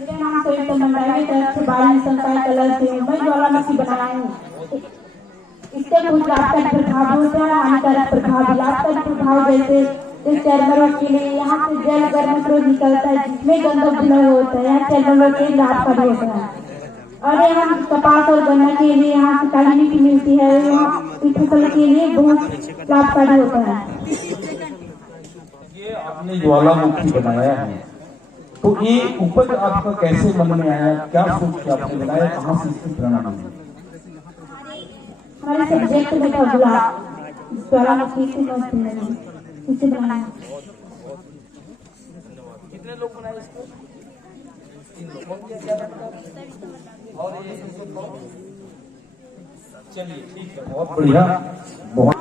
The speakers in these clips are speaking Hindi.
मेरा नाम सविता मंडावी है। 22 संकाय कलर से मैं ज्वालामुखी बनाई हूँ। इससे कुछ लाभकारी प्रभाव होता है, हानिकारक प्रभाव। लाभकारी प्रभाव जैसे इस चर्मरोग के लिए यहाँ से जल गर्म रोग निकलता है जिसमें गंधक विलय होता है। यहाँ चर्मरोग के लाभकारी होता है। और यहाँ कपास और गन्ना के लिए यहाँ से काली मिट्टी मिलती है। यहाँ इस फसल के लिए बहुत लाभकारी होता है। ये आपने ज्वालामुखी बनाया है, तो ये उपज आपका कैसे मन में आया, क्या सोच के आपने बनाया, कहाँ से इसकी प्रेरणा मिली? हमारे सब्जेक्ट में था ज्वालामुखी इसे बनाया। कितने लोग बनाए इसको? और ये चलिए ठीक है, बहुत बढ़िया। बहुत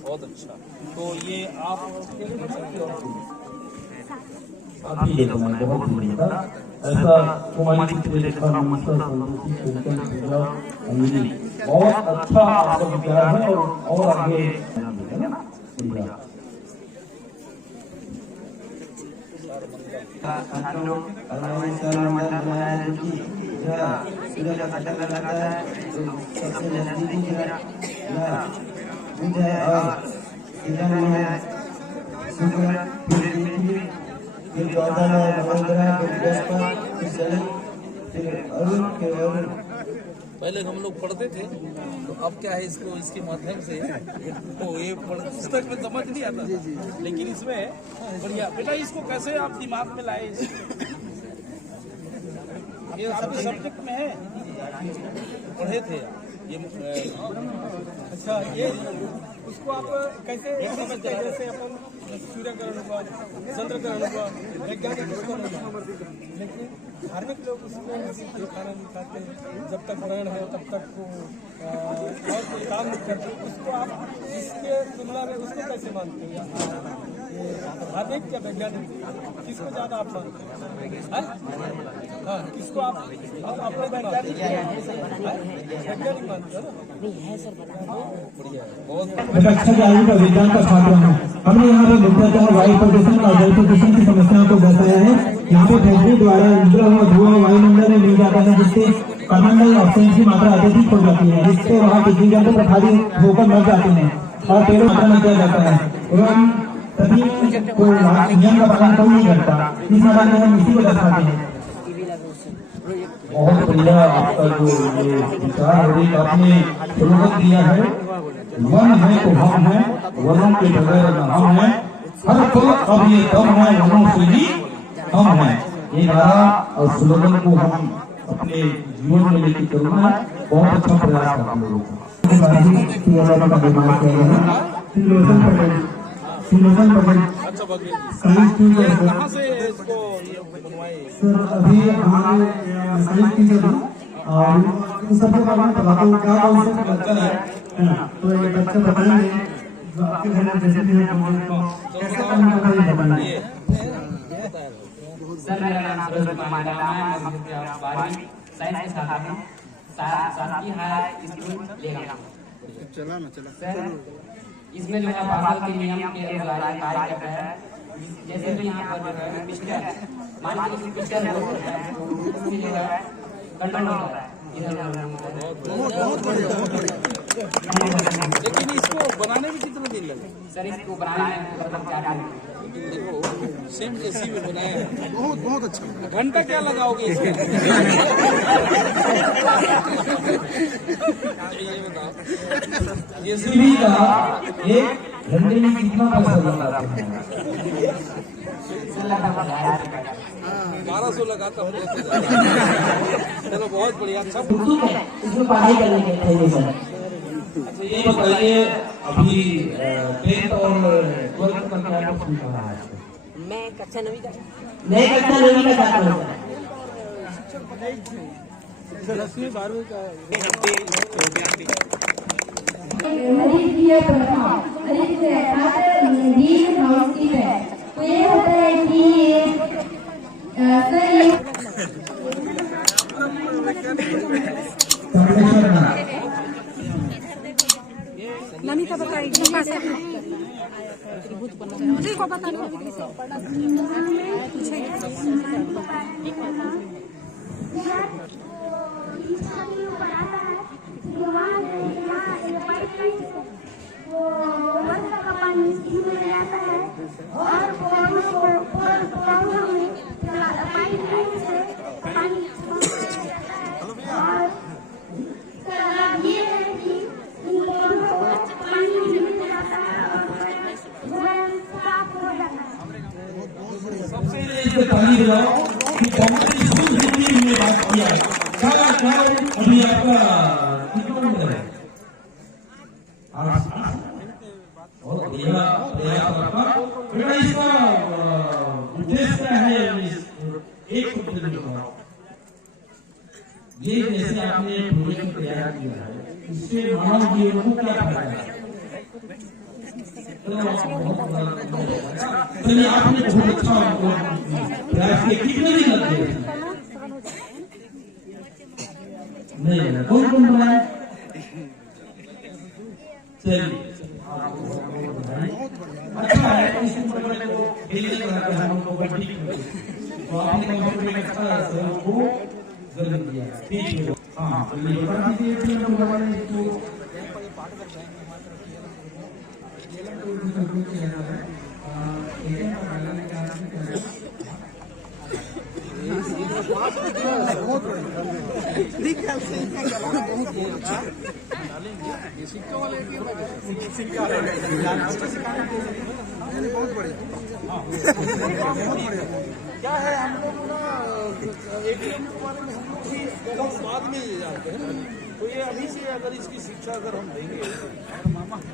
बहुत अच्छा। तो ये आप अभी ये तो मैं बहुत बढ़िया था। ऐसा कुमारी चित्रलेखा नमस्कार संतोषी चिंतन पूजा अंजलि बहुत अच्छा आपका विचार है और आगे बढ़िया। पहले हम लोग पढ़ते थे, तो अब क्या है, इसको इसके माध्यम से तो ये पुस्तक में समझ नहीं आता, लेकिन इसमें बढ़िया। बेटा इसको कैसे आप दिमाग में लाए? ये आपके सब्जेक्ट में है, पढ़े थे ये। अच्छा, ये उसको आप कैसे समझते हैं? जैसे अपन सूर्य ग्रहण हुआ, चंद्र ग्रहण हुआ, वैज्ञानिक उसको नहीं, लेकिन धार्मिक लोग उसमें खाना नहीं खाते, जब तक ग्रहण है तब तक वो और कोई काम नहीं करते। उसको आप इसके तुलना में उसको कैसे मानते हैं? धार्मिक या वैज्ञानिक, किसको ज्यादा आप मानते हैं? हाँ, किसको आप अपने वैज्ञानिक मानते हो ना? अच्छा आयु का विज्ञान का छात्र हूँ। हमने यहाँ पे मुख्यतः वायु प्रदूषण और जल प्रदूषण की समस्याओं को दर्शाया है। यहाँ पे फैक्ट्री द्वारा निकला हुआ धुआं वायुमंडल में मिल जाता है, जिससे कार्बन डाइऑक्साइड की मात्रा अत्यधिक हो जाती है, जिससे वहाँ टिड्डी जंतु प्रभावित होकर मर जाते हैं और पेड़ों मात्रा में किया जाता है। एवं सभी को नियम का पालन कोई नहीं करता। इस बारे में हम इसी को दर्शाते हैं। बहुत बढ़िया आपका जो ये विचार है, आपने स्लोगन दिया है, वन है तो हम है, वनों के बगैर न हम है, हर पल अब ये दम है, वनों से ही हम है। ये नारा और स्लोगन को हम अपने जीवन में लेकर चलना है। बहुत अच्छा प्रयास है आप लोगों को। कहाँ से इसको बनवाए? सर अभी हमारे साइंस टीचर हैं और इन सबके बारे में पता तो क्या कॉन्सेप्ट बच्चा है, तो ये बच्चे बताएंगे जो आपके घर में जैसे भी है कैसे काम करना है बताएंगे। सर मेरा नाम सूरज कुमार है, मैं 12वीं साइंस के छात्र हूँ। साथी हाई स्कूल लेगा। सर इसमें जो है पार्षद के नियम के अनुसार कार्य करता है। जैसे कि यहाँ पर जो है पिस्टन, मान लीजिए पिस्टन है, उसमें जो है कंट्रोल होता है। लेकिन इसको बनाने में कितना दिन लगे? सर इसको बनाने में मतलब 4 दिन। देखो सेम एसी में बनाया है, बहुत अच्छा। घंटा क्या लगाओगे इसमें? ये बताओ, जेसीबी का एक घंटे में कितना पैसा लगाते हैं? 1200 लगाता हूँ। चलो बहुत बढ़िया। अच्छा इसमें पढ़ाई करने के थे सर। अच्छा ये बताइए, अभी 10th और 12th का क्या कुछ चल रहा है? मैं कक्षा 9वीं का छात्र हूँ। 10वीं 12वीं का हरित है, ग्रीन हाउस की है। तो नमिता बताएगी मुझे को बता दो पानी दिलाओ कि हिंदी में बात किया है। अभी आपका कितना उम्र है? और बढ़िया प्रयास आपका। बेटा इसका उद्देश्य क्या है? एक ये जैसे आपने प्रोजेक्ट तैयार किया है, इससे मानव जीवन को क्या फायदा है? चलिए आपने बहुत अच्छा प्रयास किया। कितने दिन लग गए? नहीं कौन कौन बनाए? चलिए अच्छा है। इसको खेलने कराते हैं हम लोग कबड्डी, तो आपने कबड्डी में अच्छा सहयोग को जरूर दिया। ठीक है, हाँ चलिए बता दीजिए कि हम लोग इसको बहुत बढ़िया। क्या है हम लोग ना एटीएम के बारे में हम लोग भी बहुत बाद में ये जानते हैं, तो ये अभी से अगर इसकी शिक्षा अगर हम देंगे।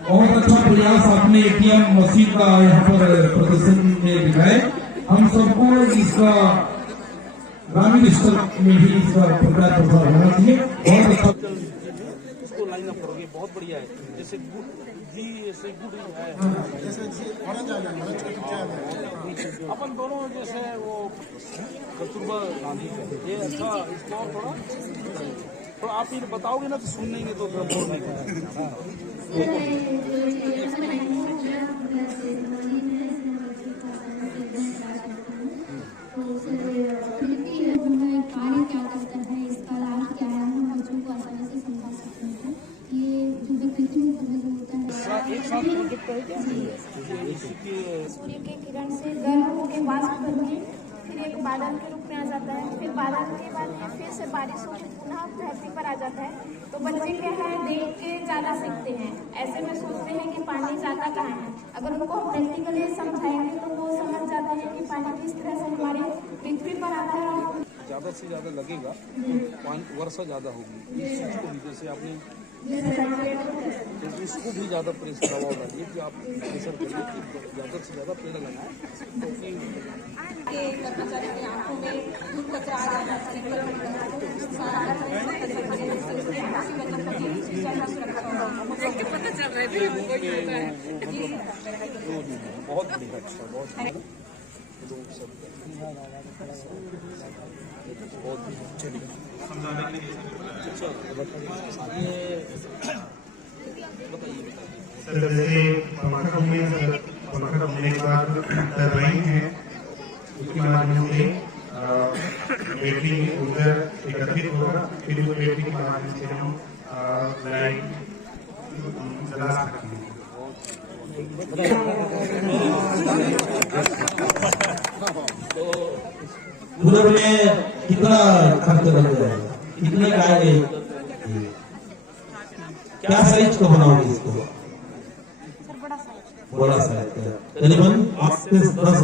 बहुत अच्छा प्रयास आपने एटीएम मशीन का यहाँ पर प्रदर्शन में दिखाए। हम सबको इसका ग्रामीण स्तर में भी इसका प्रचार प्रसार होना चाहिए। बहुत अच्छा इसको लाइन अप करोगे, बहुत बढ़िया है। जैसे गुड़ घी, ऐसे गुड़ है, अपन दोनों जैसे वो कस्तूरबा गांधी ये अच्छा। इसको थोड़ा आप ही बताओगे ना तो सुन लेंगे तो थोड़ा बोल नहीं। सूर्य के किरण से गर्म होकर वाष्प बन के फिर एक बादल के रूप में आ जाता है। फिर बादल के बाद फिर से बारिश होकर पुनः धरती पर आ जाता है। तो बच्चे क्या है, देख के ज्यादा सीखते हैं। ऐसे में सोचते हैं कि पानी जाता कहाँ है। अगर उनको हम प्रैक्टिकली समझाएंगे तो वो समझ जाते हैं कि पानी किस तरह से हमारी पृथ्वी पर आता है। ज्यादा से ज्यादा लगेगा, वर्षा ज्यादा होगी। इस चीज को भी जैसे आपने तो इसको भी ज्यादा प्रेस दबाव डालिए कि आप प्रेशर करिए कि ज्यादा से ज्यादा पेड़ लगाएं, क्योंकि कर्मचारी की आंखों में धूल कचरा आ जाता है। बहुत बढ़िया, अच्छा बहुत सर जैसे पंखा घूमने के बाद टरबाइन है, उसके माध्यम से बैटरी में ऊर्जा एकत्रित होगा। फिर उस बैटरी के माध्यम से हम लाइट जला सकते हैं। कूलर में कितना खर्च लग जाएगा? कितने का है? क्या साइज को बनाओगे इसको? बड़ा साइज का करीबन 8 से 10।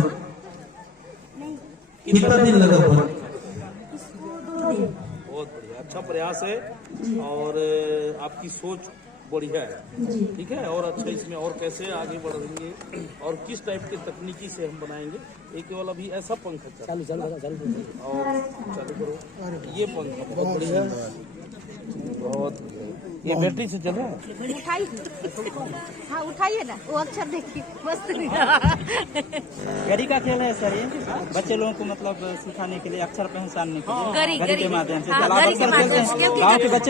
कितना दिन लगा? बहुत बढ़िया, अच्छा प्रयास है और आपकी सोच बढ़िया है। ठीक है, और अच्छा इसमें और कैसे आगे बढ़ेंगे और किस टाइप की तकनीकी से हम बनाएंगे। एक केवल अभी ऐसा पंखा चालू और चालू करो, ये पंखा बहुत बढ़िया, बहुत ये बैटरी से चल रहा है। उठाइए ना, वो अक्षर देखिए मस्त। गरी का खेल है सर, ये बच्चे लोगों को मतलब सिखाने के लिए, अक्षर पहचानने के लिए गरी के माध्यम से।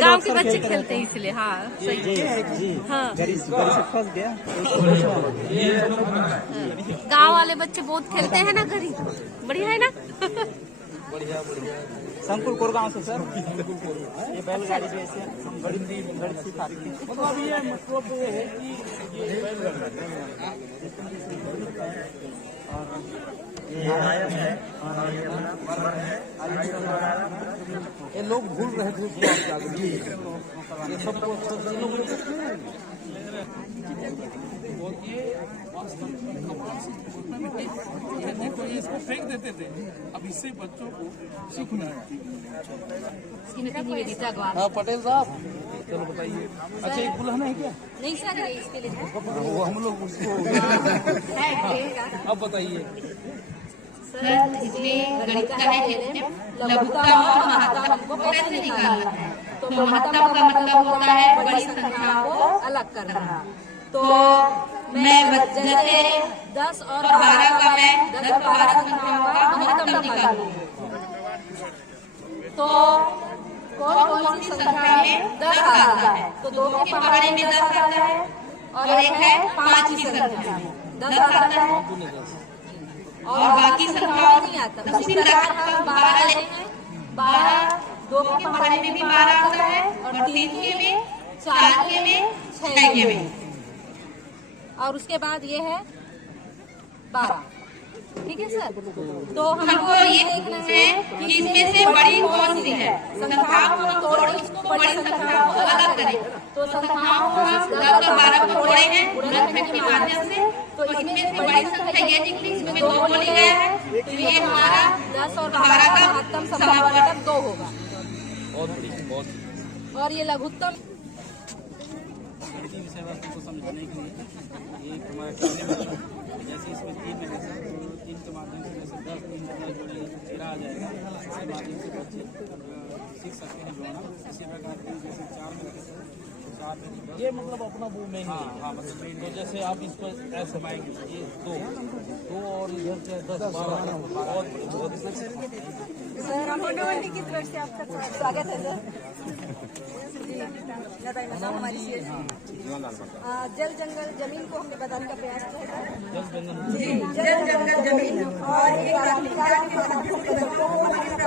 गाँव के बच्चे खेलते हैं इसलिए। हाँ जी जी, गरी से फंस गया। गाँव वाले बच्चे बहुत खेलते हैं ना गरी, बढ़िया है ना। बढ़िया बढ़िया। संकुल कोरगांव से सर, ये बैलगाड़ी से हम गड़ी सिखाते हैं। मतलब ये मतलब ये है कि ये बैलगाड़ी ये लोग भूल रहे थे, ये सबको अच्छा ये देखो, ये इसको फेंक देते थे, अब इससे बच्चों को सीखना है। हाँ पटेल साहब, चलो बताइए। अच्छा एक दुल्हन है क्या? नहीं सर, इसके लिए वो हम लोग उसको अब बताइए सर। इसमें गणित का है लघुत्तम और महत्तम हमको कैसे निकालना है। तो महत्तम का मतलब होता है बड़ी संख्याओं को अलग करना। तो मैं जैसे 10 और 12 का मैं 10 और 12 संख्याओं का महत्तम निकालूंगी। तो कौन कौन सी संख्या में 10 आता है? तो 2 के पहाड़े में 10 आता है, और एक है 5 की संख्या में 10 आता है, और बाकी संख्याओं नहीं आता। उसी प्रकार हम 12 लेंगे, 12 2 के पहाड़े में भी 12 आता है, और 3 के में, 4 के में, 6 के में, और उसके बाद ये है 12। ठीक है सर। तो हमको ये देखना है कि इसमें से बड़ी कौन सी है। संख्याओं को तोड़ के इसको बड़ी संख्याओं को अलग करें। तो संख्याओं को 10 और 12 को तोड़े हैं गुणनखंड के माध्यम से। तो इसमें से बड़ी संख्या ये निकली, इसमें 2 बोली गया है, तो ये हमारा 10 और 12 का महत्तम समावर्तक 2 होगा। और ये लघुत्तम विषय वस्तु को समझाने के लिए एक हमारा जैसे इसमें 3 है सर, 3 के माध्यम से जैसे 10 3 जो 13 आ जाएगा, इसके माध्यम से बच्चे सीख सकते हैं जोड़ना। इसी प्रकार की जैसे 4 में रखे 4 में ये मतलब अपना वो मेन। हाँ मतलब तो जैसे आप इसको ऐसे माएंगे, ये 2 और इधर से 10 12 बहुत सर। मंडोवंडी की तरफ से आपका स्वागत है सर। हमारी जल जंगल जमीन को हमने बताने का प्रयास किया था। जल जंगल जमीन और एक राष्ट्रीय के बच्चों को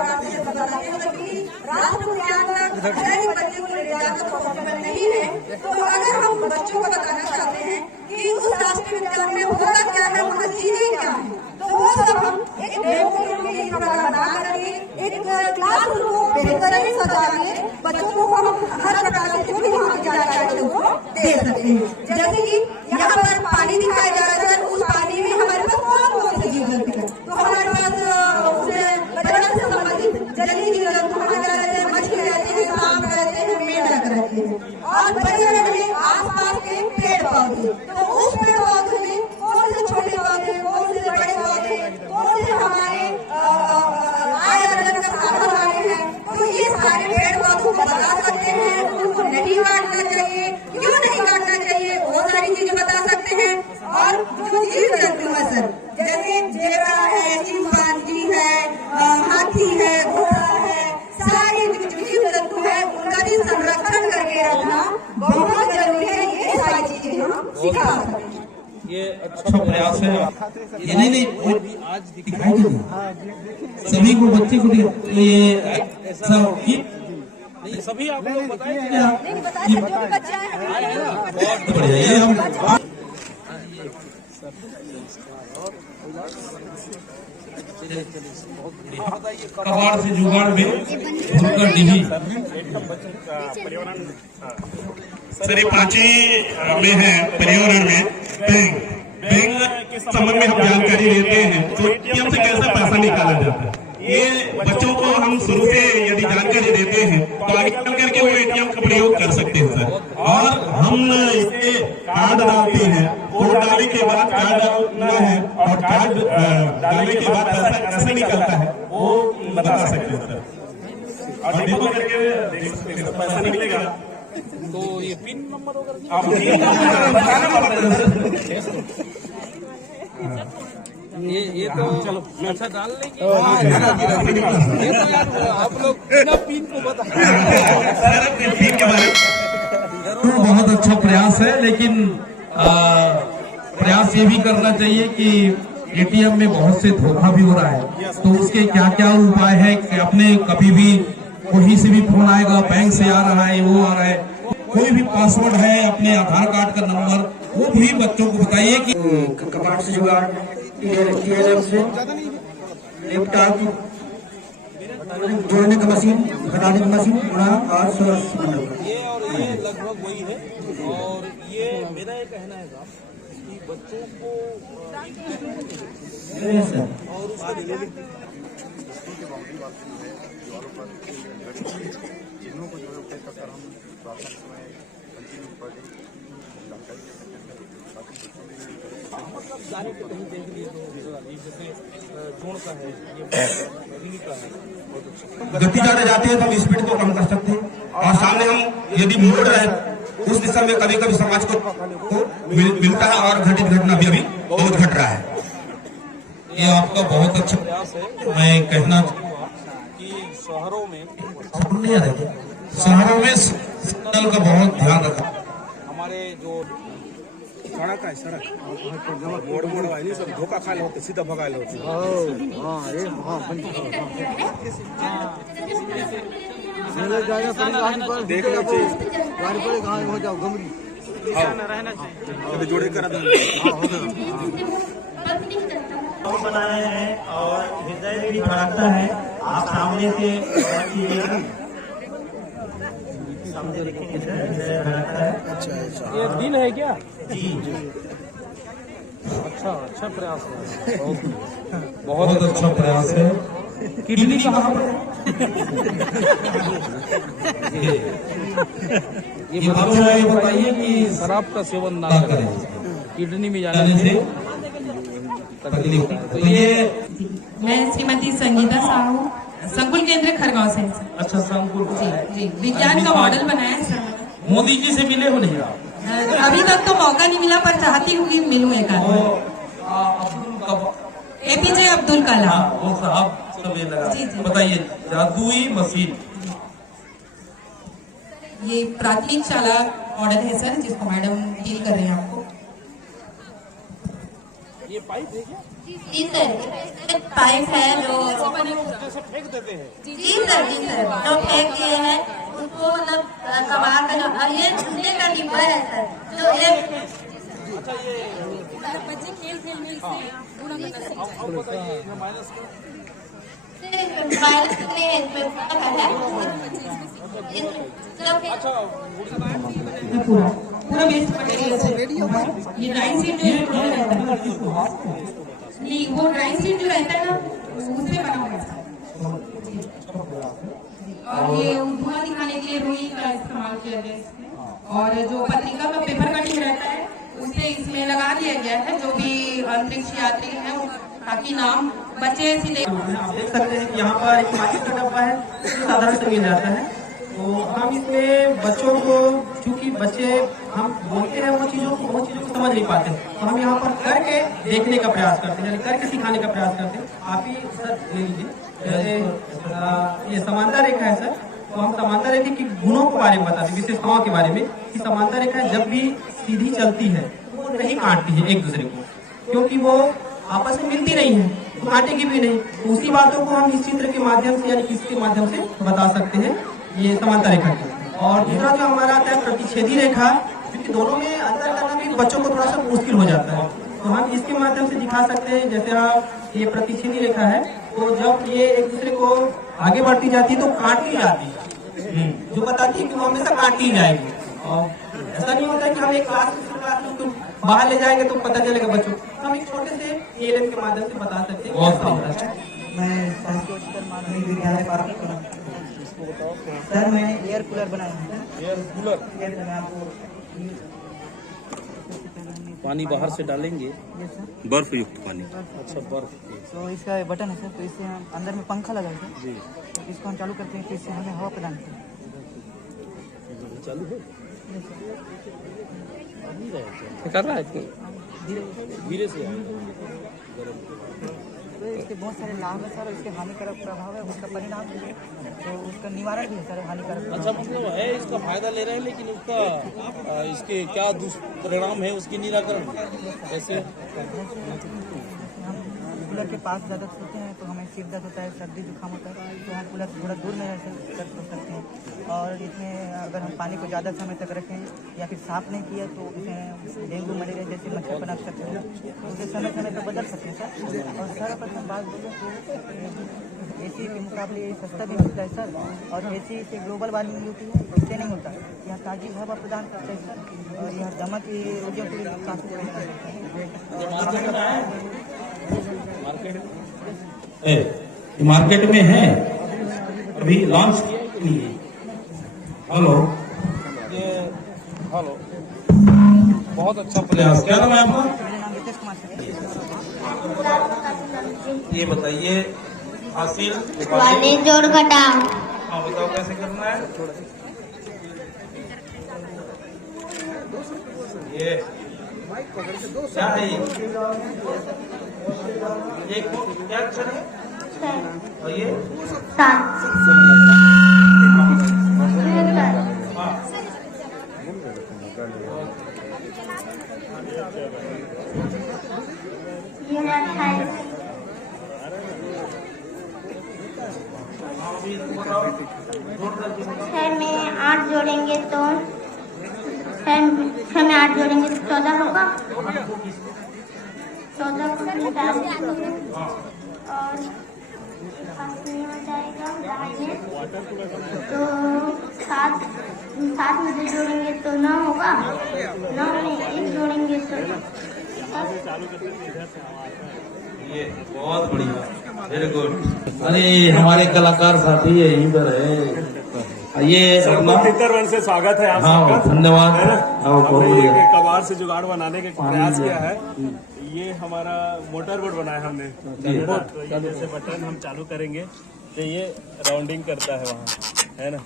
बताते हैं कि राष्ट्र उद्यान तक हर बच्चे को ले जाकर पॉसिबल नहीं है। तो अगर हम बच्चों को बताना चाहते हैं कि उस राष्ट्रीय उद्यान में होता क्या है, वहाँ चीजें क्या है, तो वो सब हम एक डेमो में एक बना करके एक क्लासरूम को बेहतरीन सजा के बच्चों को हम हर प्रकार से जो भी वहाँ की जानकारी है वो दे सकते हैं। जैसे कि यहाँ पर पानी दिखाया जा रहा है, उस पानी में हमारे पास कौन कौन से जीव जंतु है। तो हमारे पास उसमें पर्यावरण से संबंधित जलीय जीव जंतु वहाँ क्या रहते हैं, मछली रहते हैं, सांप रहते हैं, मेंढक रहते हैं, और पर्यावरण में आसपास के पेड़ पौधे। तो उस पेड़ पौधे में कौन से छोटे पौधे, कौन से बड़े पौधे, कौन से हमारे आय अर्जन का साधन वाले हैं, तो ये सारे पेड़ पौधे बता सकते हैं। उनको नहीं काटना चाहिए, क्यों नहीं काटना चाहिए, वो सारी चीजें बता सकते हैं। और जो जीव जंतु है सर, जैसे जेबरा है, चिंपांजी है, हाथी है, घोड़ा है, सारे जीव जंतु है, उनका भी संरक्षण करके रखना बहुत जरूरी है। ये सारी चीजें हम सिखा सकते हैं। ये अच्छा प्रयास है। ये नहीं आज दिखाई दे सभी को, बच्चे को ये नहीं सभी आप लोग बताएं। नहीं बताया जो भी बच्चे आए हैं बहुत बढ़िया। ये हम कबाड़ से जुगाड़ में भूलकर डिभी। सर ये 5वीं में है पर्यावरण में बैंक के संबंध में हम जानकारी लेते हैं। तो एटीएम से कैसे पैसा निकाला जाता है, ये बच्चों को हम शुरू से यदि जानकारी देते हैं तो आगे चल करके वो एटीएम का प्रयोग कर सकते हैं सर। और हम इसके कार्ड डालते हैं, वोट डालने के बाद कार्ड डालना है, और कार्ड डालने के बाद पैसा कैसे निकलता है वो बता सकते हैं सर। और देखो करके पैसा निकलेगा तो ये पिन नंबर वगैरह ये तो चलो अच्छा डाल लेंगे। ये तो यार आप लोग बिना पिन को बता। बहुत अच्छा प्रयास है, लेकिन प्रयास ये भी करना चाहिए कि एटीएम में बहुत से धोखा भी हो रहा है, तो उसके क्या क्या उपाय है कि अपने कभी भी कहीं से भी फोन आएगा, बैंक से आ रहा है, वो आ रहा है, कोई भी पासवर्ड है, अपने आधार कार्ड का नंबर, वो भी बच्चों को बताइए कि कपाट से जुगाड़, TLM से लैपटॉप जोड़ने का मशीन, हटाने का मशीन, गुणा 880 बना हुआ। ये और ये लगभग वही है। और ये मेरा ये कहना है साहब कि बच्चों को और उसका चिन्हों को जो है उपयोग कर हम प्रार्थना समय कंटिन्यू पढ़ मतलब जाने के कहीं देख लिए तो जैसे जोड़ का है, ये रिंग का है, बहुत अच्छा। गति ज्यादा जाती है तो हम स्पीड को कम कर सकते हैं, और सामने हम यदि मोड़ रहे उस दिशा में कभी कभी समाज को मिलता है, और घटित घटना भी अभी बहुत घट रहा है। ये आपका बहुत अच्छा प्रयास है। मैं कहना कि शहरों में सिग्नल का बहुत ध्यान रखा। हमारे जो सड़क है, सड़क मोड़ मोड़ वाली सब धोखा खा होते, सीधा भगा होते। देखना चाहिए गाड़ी पर कहाँ हो जाओ गमरी रहना चाहिए, जोड़े करा बनाए हैं और हृदय भी धड़कता है। आप सामने से ये दिन है क्या? जी अच्छा अच्छा प्रयास है, बहुत अच्छा प्रयास है। किडनी कहाँ पर? ये बताइए कि शराब का सेवन ना करें, किडनी में जाने से तकलीफ। तो ये मैं श्रीमती संगीता साहू, संकुल केंद्र खरगोन से। अच्छा संकुल जी जी विज्ञान का मॉडल बनाया है सर। मोदी जी से मिले हो नहीं आप? अभी तक तो मौका नहीं मिला, पर चाहती हूँ कि मिलूं एक आध। APJ अब्दुल कलाम वो साहब सब ये लगा। बताइए जादुई मशीन, ये प्राथमिक शाला मॉडल है सर, जिसको मैडम डील कर रहे हैं आपको। ये पाइप है क्या? जी सर, पाइप है जो जैसे फेंक देते हैं। जी सर जो फेंक दिए हैं उसको मतलब कबाड़ का जो ये चूल्हे का डिब्बा है सर, जो एक अच्छा ये बच्चे खेल खेल में इससे गुणा करना सीखते हैं। अब बताइए माइनस पूरा वेस्ट मटेरियल से ये ड्राई सीट जो रहता है, नहीं वो ड्राई सीट जो रहता है ना उससे बना हुआ है। और ये धुआं दिखाने के लिए रुई का इस्तेमाल किया गया है इसमें। और जो पत्रिका का पेपर कटिंग रहता है उसे इसमें लगा दिया गया है, जो भी अंतरिक्ष यात्री हैं ताकि नाम बच्चे ऐसी देख सकते हैं। यहाँ पर एक माचिस का डब्बा है, साधारण से मिल जाता है। तो हम इसमें बच्चों को, चूंकि बच्चे हम बोलते हैं वो चीजों को समझ नहीं पाते, तो हम यहाँ पर करके देखने का प्रयास करते हैं, करके सिखाने का प्रयास करते हैं। आप ही सर ले लीजिए, जैसे ये समांतर रेखा है सर, तो हम समांतर रेखा की गुणों के बारे में बताते हैं, विशेषताओं के बारे में कि समांतर रेखा जब भी सीधी चलती है तो वो नहीं काटती है एक दूसरे को, क्योंकि वो आपस में मिलती नहीं है तो काटेगी भी नहीं। तो उसी बातों को हम इस चित्र के माध्यम से यानी इसके माध्यम से बता सकते हैं, ये समांतर रेखा की। और दूसरा जो हमारा आता है प्रतिच्छेदी रेखा, क्योंकि दोनों में अंतर करना भी बच्चों को थोड़ा सा मुश्किल हो जाता है, तो हम इसके माध्यम से दिखा सकते हैं। जैसे आप ये प्रतिच्छेदी रेखा है, तो जब ये एक दूसरे को आगे बढ़ती जाती है तो काटती जाती है, जो बताती है कि वो हमेशा काटती जाएगी। और ऐसा नहीं होता कि हम एक क्लास को बाहर ले जाएंगे तो पता चलेगा बच्चों, हम एक छोटे से TLM के माध्यम से बता सकते हैं। मैं विद्यालय सर मैंने एयर कूलर बनाया है। एयर कूलर पानी बाहर से डालेंगे, बर्फ युक्त पानी। अच्छा बर्फ, तो इसका बटन है सर, तो इससे हम अंदर में पंखा लगा है सर, इसको हम चालू करते हैं तो इससे हमें हवा प्रदान करते हैं। चालू है कर रहा है धीरे से तो इसके बहुत सारे लाभ है सर, इसके हानिकारक प्रभाव है, उसका परिणाम भी है, तो उसका निवारण भी है सर हानिकारक। अच्छा मतलब है इसका फायदा ले रहे हैं, लेकिन उसका इसके क्या दुष्परिणाम है उसकी निराकरण कैसे? कूलर के पास ज़्यादा सोते हैं तो हमें सिर दर्द होता है, सर्दी जुकाम होता है, तो हम कूलर से थोड़ा दूर में रह सकते हैं। और इसमें अगर हम पानी को ज़्यादा समय तक रखें या फिर साफ नहीं किया तो इसमें डेंगू मलेरिया जैसे मच्छर पनप सकते हैं, उसे समय समय पर बदल सकते हैं सर। और सर्वप्रथम बात बोलें तो AC के मुकाबले ये सस्ता भी मिलता है सर, और AC से ग्लोबल वार्मिंग होती है, इससे नहीं होता। यह ताज़ी हवा प्रदान करता है सर, और यह दमा की रोगियों के लिए काफ़ी मार्केट में है, अभी लॉन्च किया है कि नहीं? हेलो हेलो, बहुत अच्छा प्रयास। क्या नाम है आपका? ये बताइए हासिल वाले जोड़ घटाओ। हाँ बताओ कैसे करना है? ये क्या है ये क्या अक्षर है? और ये छह में 8 जोड़ेंगे तो 6 में 8 जोड़ेंगे तो 14 होगा। 14 को निकाल और हो जाएगा तो 7 में 2 जोड़ेंगे तो 9 होगा। 9 में 1 जोड़ेंगे तो ये बहुत बढ़िया, वेरी गुड। अरे हमारे कलाकार साथी यहीं पर है। ये तितर से स्वागत है आप सबका। धन्यवाद। हमने एक कबाड़ से जुगाड़ बनाने का प्रयास किया है। ये हमारा मोटर बोट बनाया हमने, तो ये जैसे बटन हम चालू करेंगे तो ये राउंडिंग करता है वहाँ, है ना।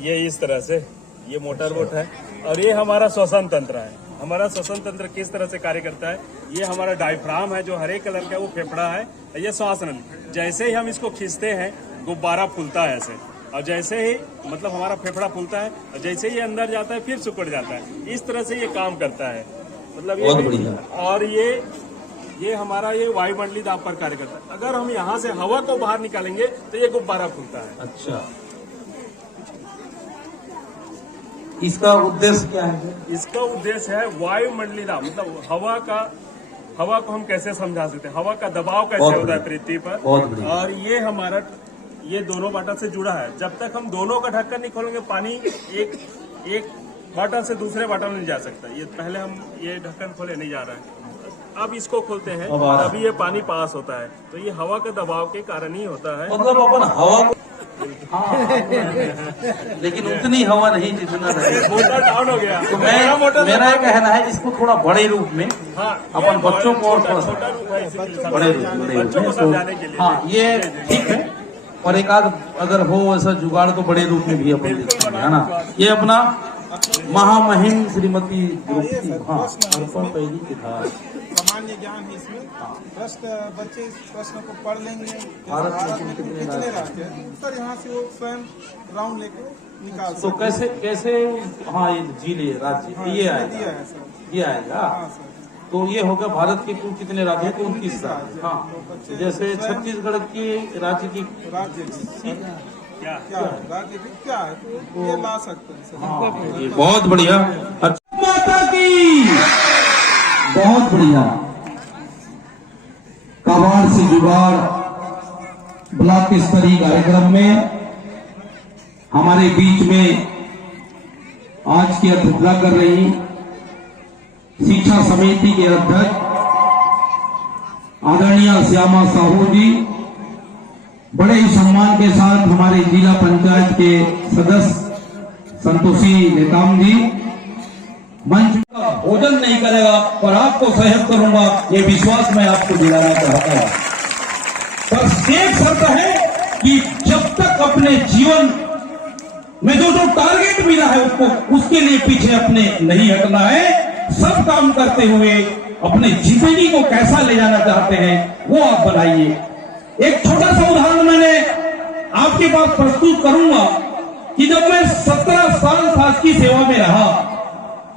ये इस तरह से ये मोटर बोट है, और ये हमारा श्वसन तंत्र है। हमारा श्वसन तंत्र किस तरह से कार्य करता है? ये हमारा डायफ्राम है जो हरे कलर का, वो फेफड़ा है, ये श्वास नली। जैसे ही हम इसको खींचते हैं गुब्बारा फूलता है ऐसे, और जैसे ही मतलब हमारा फेफड़ा फूलता है, और जैसे ही अंदर जाता है फिर सिकुड़ जाता है। इस तरह से ये काम करता है, मतलब ये। और ये हमारा ये वायुमंडलीय दाब पर कार्य करता है। अगर हम यहाँ से हवा को बाहर निकालेंगे तो ये गुब्बारा फूलता है। अच्छा, इसका उद्देश्य क्या है? इसका उद्देश्य है वायुमंडलीय दाब, मतलब हवा को हम कैसे समझा सकते हैं, हवा का दबाव कैसे होता है पृथ्वी पर। और ये हमारा ये दोनों बटन से जुड़ा है। जब तक हम दोनों का ढक्कन नहीं खोलेंगे पानी एक बटन से दूसरे बटन में नहीं जा सकता। ये पहले हम ये ढक्कन खोले, नहीं जा रहा है। अब इसको खोलते हैं तभी ये पानी पास होता है। तो ये हवा के दबाव के कारण ही होता है। मतलब अपन हवा को लेकिन उतनी हवा नहीं जितना मोटर डाउन हो गया। तो मेरा ये कहना है इसको थोड़ा बड़े रूप में अपन बच्चों को और बड़े रूप में समझाने के लिए। हाँ ये ठीक है, और एक आध अगर हो ऐसा जुगाड़ तो बड़े रूप में भी अपन देखते हैं, है ना। ये अपना महामहिम श्रीमती पहली किताब सामान्य ज्ञान है इसमें। प्रश्न बच्चे इस प्रश्न को पढ़ लेंगे, भारत में कितने राज्य हैं सर, यहाँ से वो स्वयं राउंड लेके निकाल। तो कैसे हाँ ये जिले राज्य ये आएगा। तो ये होगा भारत के कुल कितने राज्य हैं? 29 राज्य। हाँ, जैसे छत्तीसगढ़ के राज्य की क्या राज्य क्या है तो ये ला सकते हैं सर। हाँ, ये बहुत बढ़िया। माता की बहुत बढ़िया। कबाड़ से जुगाड़ ब्लॉक स्तरीय कार्यक्रम में हमारे बीच में आज की अध्यक्षता कर रही शिक्षा समिति के अध्यक्ष आदरणीय श्यामा साहू जी, बड़े ही सम्मान के साथ हमारे जिला पंचायत के सदस्य संतोषी नेताम जी, मंच का भोजन नहीं करेगा पर आपको सहयोग करूंगा, ये विश्वास मैं आपको दिलाना चाहता हूं। पर एक शर्त है कि जब तक अपने जीवन मैं जो टारगेट मिला है उसको उसके लिए पीछे अपने नहीं हटना है। सब काम करते हुए अपने जिंदगी को कैसा ले जाना चाहते हैं वो आप बनाइए। एक छोटा सा उदाहरण मैंने आपके पास प्रस्तुत करूंगा कि जब मैं 17 साल शासकीय सेवा में रहा,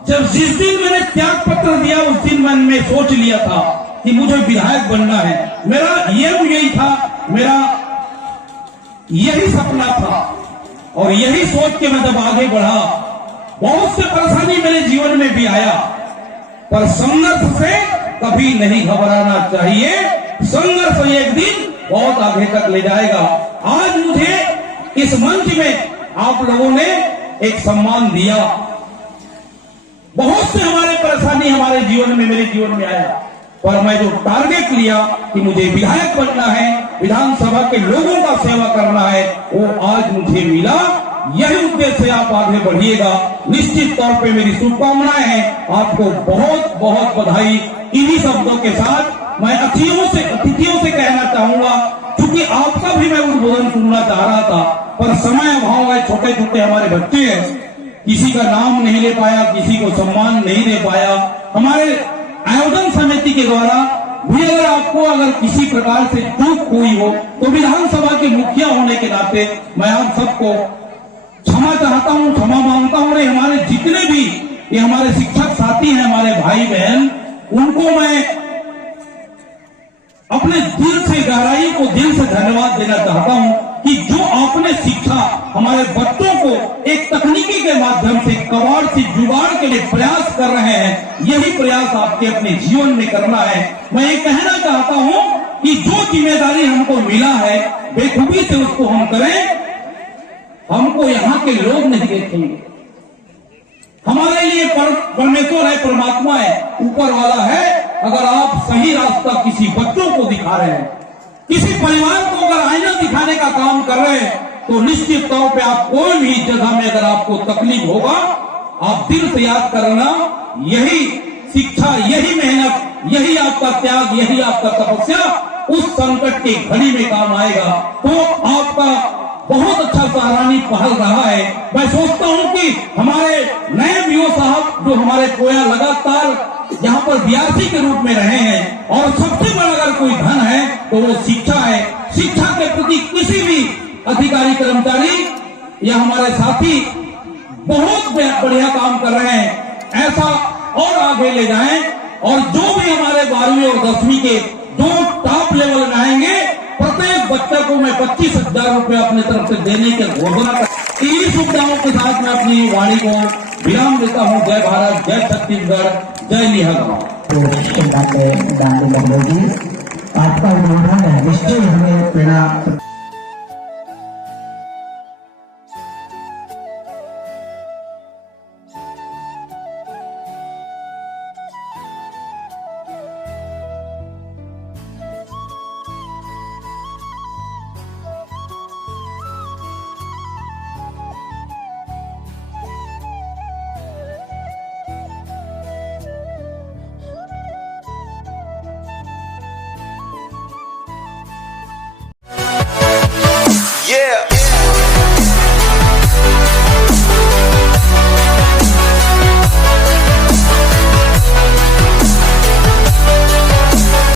जब जिस दिन मैंने त्याग पत्र दिया उस दिन मैंने सोच लिया था कि मुझे विधायक बनना है। मेरा यही था, मेरा यही सपना था और यही सोच के मैं जब आगे बढ़ा, बहुत से परेशानी मेरे जीवन में भी आया, पर संघर्ष से कभी नहीं घबराना चाहिए। संघर्ष एक दिन बहुत आगे तक ले जाएगा। आज मुझे इस मंच में आप लोगों ने एक सम्मान दिया। बहुत से हमारे परेशानी हमारे जीवन में, मेरे जीवन में आया, पर मैं जो टारगेट लिया कि मुझे विधायक बनना है, विधानसभा के लोगों का सेवा करना है, वो आज मुझे मिला। यही उद्देश्य से आप आगे बढ़िएगा। निश्चित तौर पे मेरी शुभकामनाएं हैं। आपको बहुत बहुत बधाई। इन्हीं शब्दों के साथ मैं अतिथियों से कहना चाहूंगा, क्योंकि आपका भी मैं उद्बोधन सुनना चाह रहा था, पर समय अभाव है। छोटे छोटे हमारे बच्चे हैं, किसी का नाम नहीं ले पाया, किसी को सम्मान नहीं दे पाया। हमारे आयोजन समिति के द्वारा भी अगर किसी प्रकार से चूक हुई हो तो विधानसभा के मुखिया होने के नाते मैं आप सबको क्षमा चाहता हूं, क्षमा मांगता हूं। हमारे जितने भी ये हमारे शिक्षक साथी हैं, हमारे भाई बहन, उनको मैं अपने दिल से, गहराई को दिल से धन्यवाद देना चाहता हूं कि जो आपने शिक्षा हमारे बच्चों को एक तकनीकी के माध्यम से कबाड़ से जुगाड़ के लिए प्रयास कर रहे हैं, यही प्रयास आपके अपने जीवन में करना है। मैं ये कहना चाहता हूं कि जो जिम्मेदारी हमको मिला है बेखूबी से उसको हम करें। हमको यहाँ के लोग नहीं देखेंगे, हमारे लिए परमेश्वर है, परमात्मा है, ऊपर वाला है। अगर आप सही रास्ता किसी बच्चों को दिखा रहे हैं, किसी परिवार को अगर आईना दिखाने का काम कर रहे हैं, तो निश्चित तौर पे आप कोई भी जगह में अगर आपको तकलीफ होगा, आप दिल से याद करना, यही शिक्षा, यही मेहनत, यही आपका त्याग, यही आपका तपस्या उस संकट की घड़ी में काम आएगा। तो आपका बहुत अच्छा सराहनीय पहल रहा है। मैं सोचता हूं कि हमारे नए बीओ साहब जो हमारे कोया लगातार यहाँ पर बीआरसी के रूप में रहे हैं, और सबसे बड़ा अगर कोई धन है तो वो शिक्षा है। शिक्षा के प्रति किसी भी अधिकारी, कर्मचारी या हमारे साथी बहुत बढ़िया काम कर रहे हैं, ऐसा और आगे ले जाएं। और जो भी हमारे 12वीं और 10वीं के जो टॉप लेवल में आएंगे, प्रत्येक बच्चे को मैं 25,000 रुपये अपने तरफ से देने की घोषणा कर, इन सुविधाओं के साथ मैं अपनी वाणी को विराम देता हूँ। जय भारत, जय छत्तीसगढ़, जय लिहागांव। आपका उदाहरण है, निश्चय हमें प्रेरणा